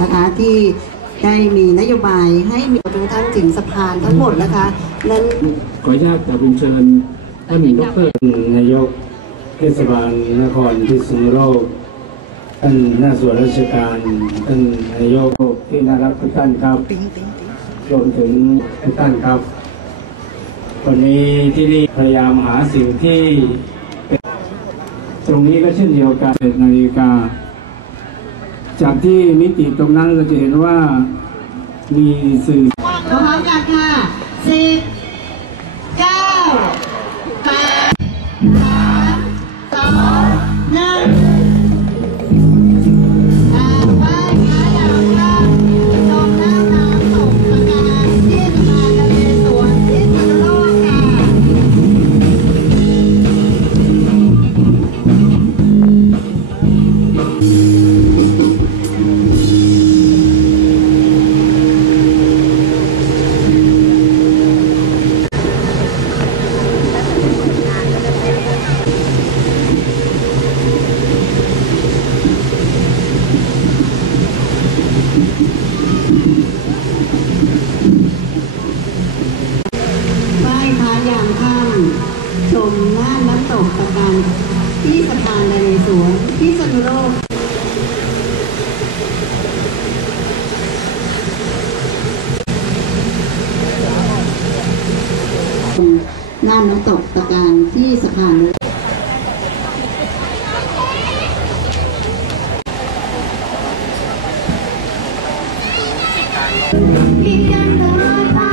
นะคะที่ได้มีนโยบายให้มีทุกท่านถึงสะพานทั้งหมดนะคะนั้นขออนุญาตกราบเรียนเชิญท่านดรนายกเทศบาลนครพิษณุโลกท่านหน้าส่วนราชการท่านนายกที่น่ารักทุกท่านครับรวมถึงทุกท่านครับวันนี้ที่นี่พยายามหาสิ่งที่ ตรงนี้ก็เช่นเดียวกันเจ็ดนาฬิกา จากที่มิติตรงนั้นเราจะเห็นว่ามีสื่อพร้อมกันค่ะสิบเก้าแปด ชมน้านน้ำตกตะการที่สะพานนเรศวรที่สนุโลกน้านน้ำตกตะการที่สะพานนเรที่ยังตลอดไป